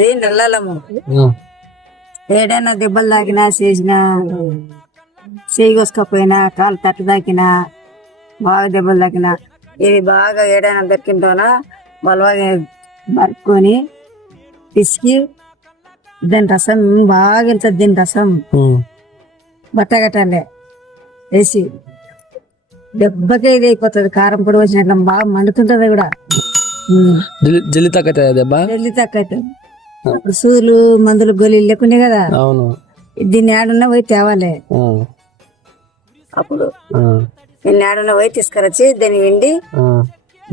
ఇది నల్లలము. ఏడైనా దెబ్బలు తాకినా చేసినా, చేయి కోసుకపోయినా, కాలు తట్టు తాకినా, బాగా దెబ్బలు తాకినా, ఇది బాగా ఏడైనా దొరికింటోనా బలవాగా మరుపుకొని పిసికి దాని రసం బాగా వెళ్తుంది. దీని రసం బట్ట కట్టాలి వేసి దెబ్బకే ఇది అయిపోతుంది. కారం పొడి వచ్చినట్లు బాగా మండుతుంటది కూడా. జల్లి తక్కువ దెబ్బ, జల్లి తక్కువ అవుతుంది. అప్పుడు సూర్లు మందులు గోళీలు లేకుండే కదా. అవును, దీన్ని ఏడున్నా పోయి తేవాలి. అప్పుడు దీన్ని ఏడున్నా పోయి తీసుకురొచ్చి దాన్ని వెండి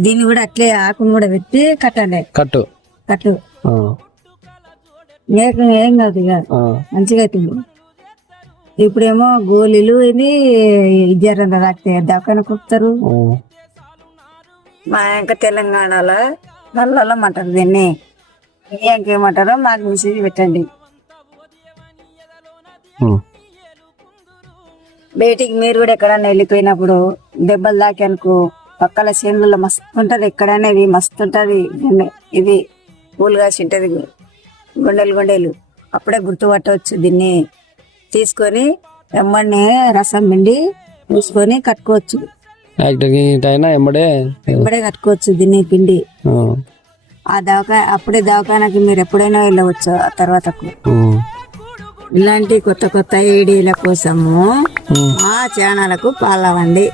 దీన్ని కూడా అట్లే ఆకును కూడా పెట్టి కట్టాలి. కట్టు కట్టు ఏం కాదు ఇక మంచిగా అవుతుంది. ఇప్పుడేమో గోళీలు ఇది జ్వరం రాకపోతే దవాఖాన కుప్తారు. మా ఇంకా తెలంగాణలో నల్లలం అంటారు దీన్ని. ఇంకేమంటారో మాకు మెసేజ్ పెట్టండి. బయటికి మీరు కూడా ఎక్కడన్నా వెళ్ళిపోయినప్పుడు దెబ్బలు తాకానుకో పక్కల చేనులలో మస్తు ఉంటది. ఎక్కడైనా ఇది మస్తు ఉంటది. ఇది పూలు కాసి ఉంటది, గుండెలు అప్పుడే గుర్తుపట్టవచ్చు. దీన్ని తీసుకొని ఎమ్మడిని రసం పిండి పూసుకొని కట్టుకోవచ్చు. ఎంబడే కట్టుకోవచ్చు దీన్ని పిండి. ఆ అప్పుడే దవాఖానకి మీరు ఎప్పుడైనా వెళ్ళవచ్చు. ఆ తర్వాతకు ఇలాంటి కొత్త కొత్త ఐడియాల కోసము మా ఛానల్కు ఫాలో అవ్వండి.